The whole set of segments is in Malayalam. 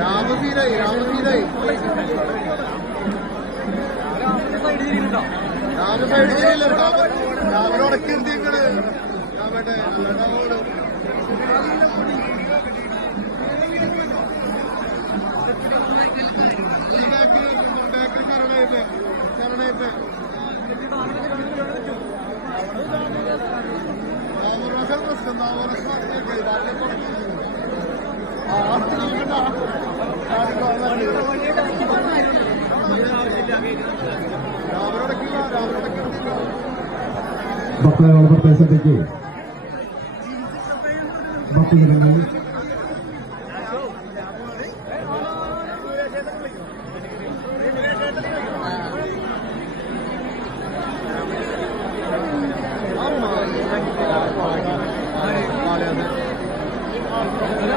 രാമസീതായി രാമസീതായി രാമ സൈഡ് ചെയ്യില്ല രാമ രാമനോടൊക്കെ എന്തിങ്ങൾ രാമേട്ടെ രാമോട് ബാക്ക് കരണയിപ്പ് കരണയിപ്പ് രാമറാസൽ വളരെ പ്രദേശത്തേക്ക്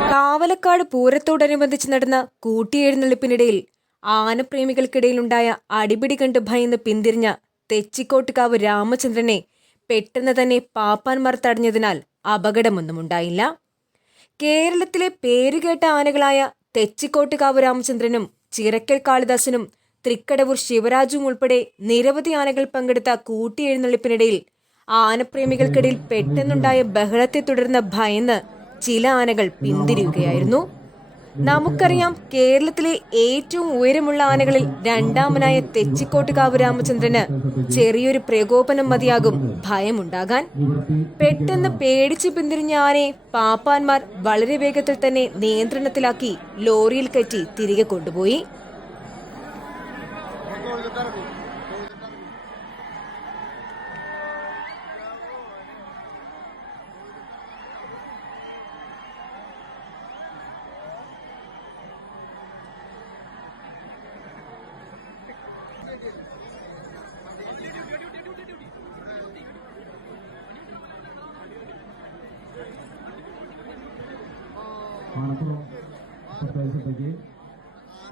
കാവലക്കാട് പൂരത്തോടനുബന്ധിച്ച് നടന്ന കൂട്ടിയെഴുന്നള്ളിപ്പിനിടയിൽ ആനപ്രേമികൾക്കിടയിലുണ്ടായ അടിപിടി കണ്ട് ഭയന്ന് പിന്തിരിഞ്ഞ തെച്ചിക്കോട്ടുകാവ് രാമചന്ദ്രനെ പെട്ടെന്ന് തന്നെ പാപ്പാന്മാർ തടഞ്ഞതിനാൽ അപകടമൊന്നും ഉണ്ടായില്ല കേരളത്തിലെ പേരുകേട്ട ആനകളായ തെച്ചിക്കോട്ടുകാവ് രാമചന്ദ്രനും ചിറക്കൽ കാളിദാസനും തൃക്കടവൂർ ശിവരാജും ഉൾപ്പെടെ നിരവധി ആനകൾ പങ്കെടുത്ത കൂട്ടിയെഴുന്നള്ളിപ്പിനിടയിൽ ആനപ്രേമികൾക്കിടയിൽ പെട്ടെന്നുണ്ടായ ബഹളത്തെ തുടർന്ന് ഭയന്ന് ചില ആനകൾ പിന്തിരിയുകയായിരുന്നു. നമുക്കറിയാം കേരളത്തിലെ ഏറ്റവും ഉയരമുള്ള ആനകളിൽ രണ്ടാമനായ തെച്ചിക്കോട്ടുകാവ് രാമചന്ദ്രന് ചെറിയൊരു പ്രകോപനം മതിയാകും. ഭയമുണ്ടാകാൻ പെട്ടെന്ന് പേടിച്ച് പിന്തിരിഞ്ഞ ആനയെ പാപ്പാന്മാർ വളരെ വേഗത്തിൽ തന്നെ നിയന്ത്രണത്തിലാക്കി ലോറിയിൽ കയറ്റി തിരികെ കൊണ്ടുപോയി. ಮಾನಪುರ ಸಭೆಗೆ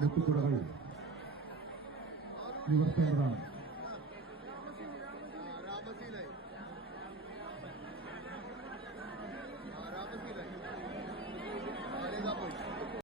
ಒಟ್ಟು ಕೊಡಗಳು ನಿವರ್ತೇಂದ್ರಾണ്